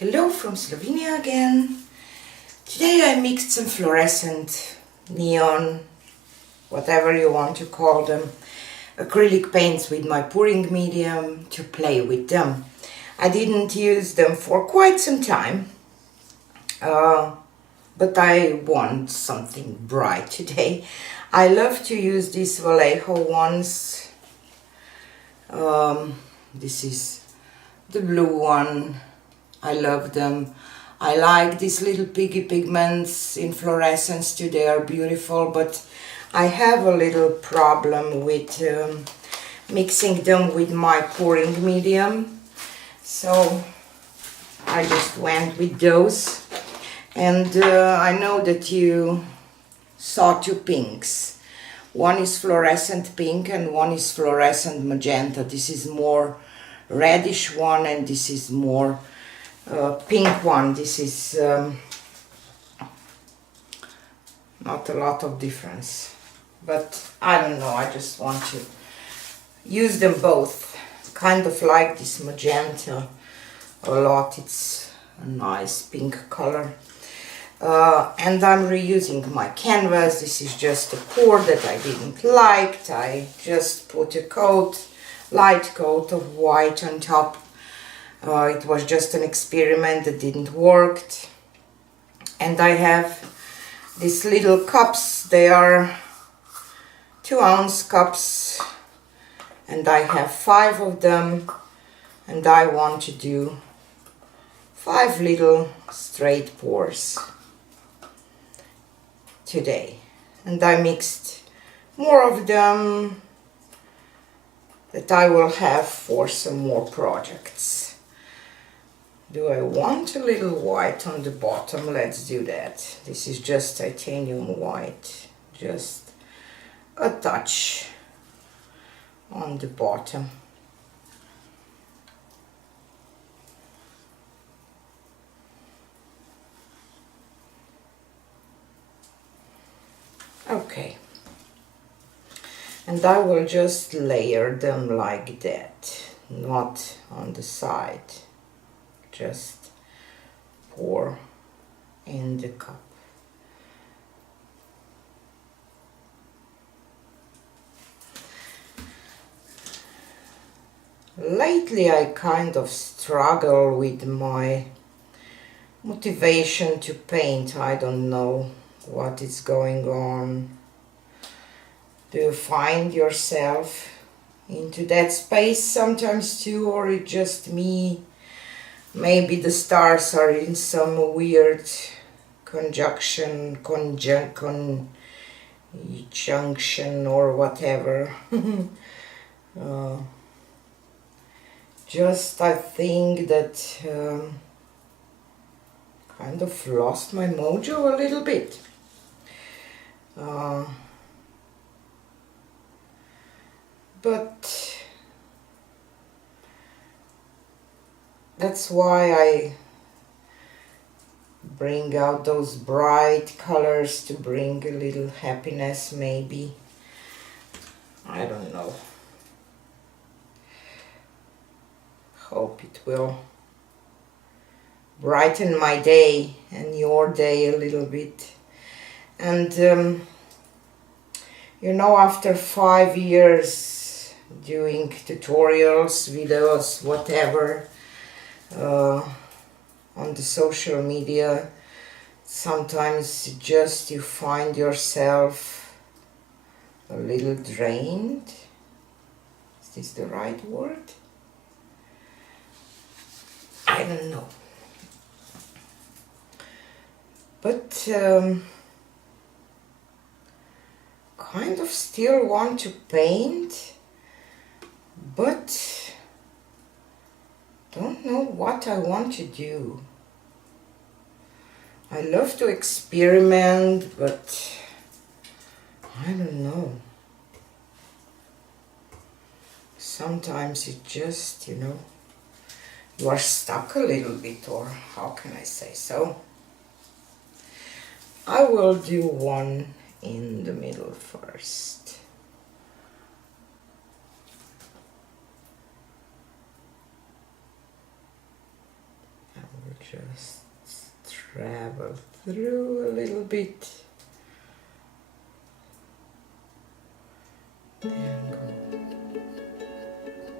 Hello from Slovenia again. Today I mixed some fluorescent, neon, whatever you want to call them, acrylic paints with my pouring medium to play with them. I didn't use them for quite some time, but I want something bright today. I love to use these Vallejo ones. This is the blue one. I love them. I like these little piggy pigments in fluorescence too. They are beautiful, but I have a little problem with mixing them with my pouring medium. So I just went with those. And I know that you saw two pinks. One is fluorescent pink and one is fluorescent magenta. This is more reddish one and this is more pink one. This is not a lot of difference, but I don't know, I just want to use them both. Kind of like this magenta a lot. It's a nice pink color. And I'm reusing my canvas. This is just a pour that I didn't like. I just put a light coat of white on top. It was just an experiment that didn't work. And I have these little cups. They are 2-ounce cups. And I have 5 of them. And I want to do 5 little straight pours today. And I mixed more of them that I will have for some more projects. Do I want a little white on the bottom? Let's do that. This is just titanium white, just a touch on the bottom. Okay. And I will just layer them like that, not on the side. Just pour in the cup. Lately I kind of struggle with my motivation to paint. I don't know what is going on. Do you find yourself into that space sometimes too, or it's just me? Maybe the stars are in some weird conjunction or whatever. Just I think that kind of lost my mojo a little bit. But that's why I bring out those bright colors, to bring a little happiness maybe. I don't know. Hope it will brighten my day and your day a little bit. And you know, after 5 years doing tutorials, videos, whatever, on the social media, sometimes just you find yourself a little drained. Is this the right word? I don't know. But kind of still want to paint, but don't know what I want to do. I love to experiment, but I don't know. Sometimes it just, you know, you are stuck a little bit, or how can I say so? I will do one in the middle first. just travel through a little bit, then go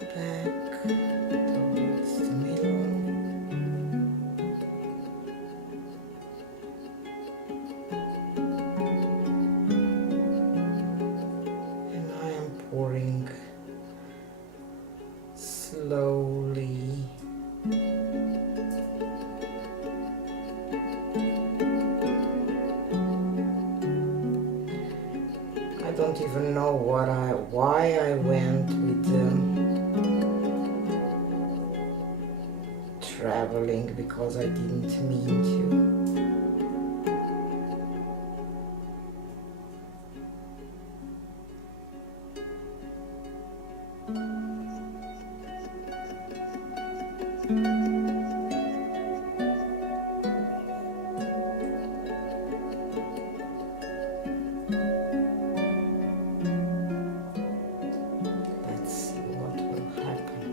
back towards the middle. And I am pouring slowly. I don't even know why I went with traveling, because I didn't mean to. Let's see what will happen.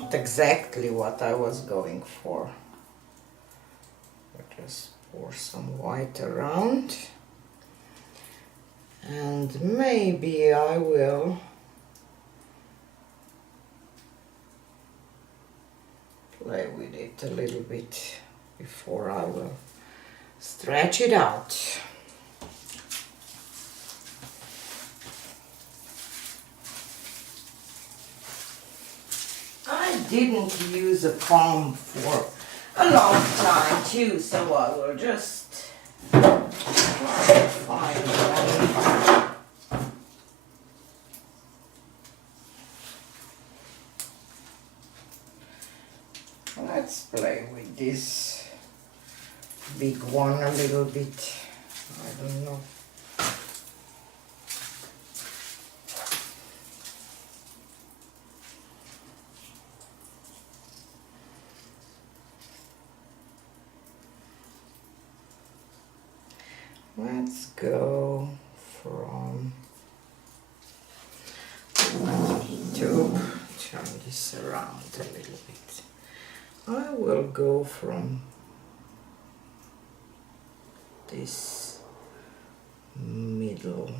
Not exactly what I was going for. I'll just pour some white around, and maybe I will play with it a little bit before I will stretch it out. I didn't use a comb for a long time too, so I will just find one. Let's play with this big one a little bit. I don't know. let's go from, I need to turn this around a little bit. I will go from this middle